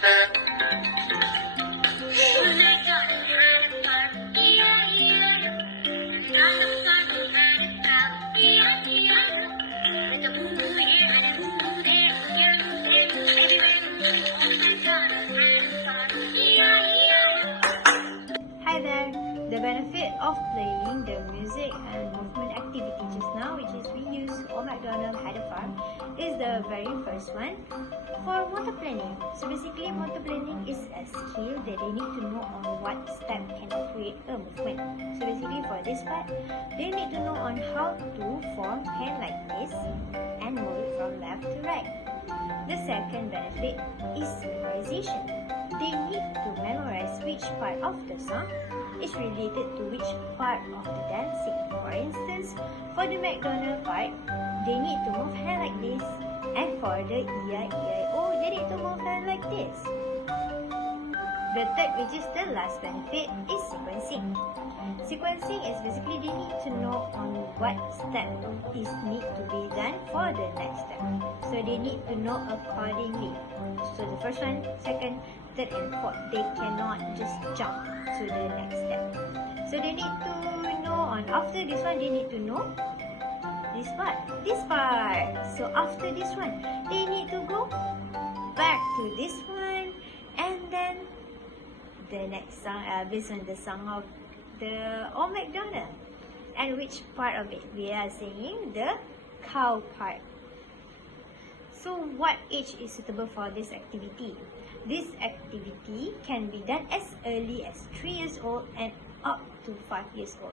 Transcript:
Hi there! The benefit of playing the music and movement activity just now, which is we use Old Macdonald had a farm, is the very first one for motor planning. So basically, motor planning is a skill that they need to know on what step can create a movement. So basically, for this part, they need to know on how to form hand like this and move it from left to right. The second benefit is memorization. They need to memorize which part of the song is related to which part of the dancing. For instance, for the McDonald part, they need to move hand like this, and for the E-I-E-I-O, they need to move hand like this. The third, which is the last benefit, is sequencing. Sequencing is basically they need to know on what step is need to be done for the next step. So they need to know accordingly. So the first one, second, third and fourth, they cannot just jump to the next step. So they need to know on after this one, they need to know this part. So after this one, they need to go back to this one, and then the next song, based on the song of the Old Macdonald. And which part of it? We are singing the cow part. So what age is suitable for this activity? This activity can be done as early as 3 years old and up to 5 years old.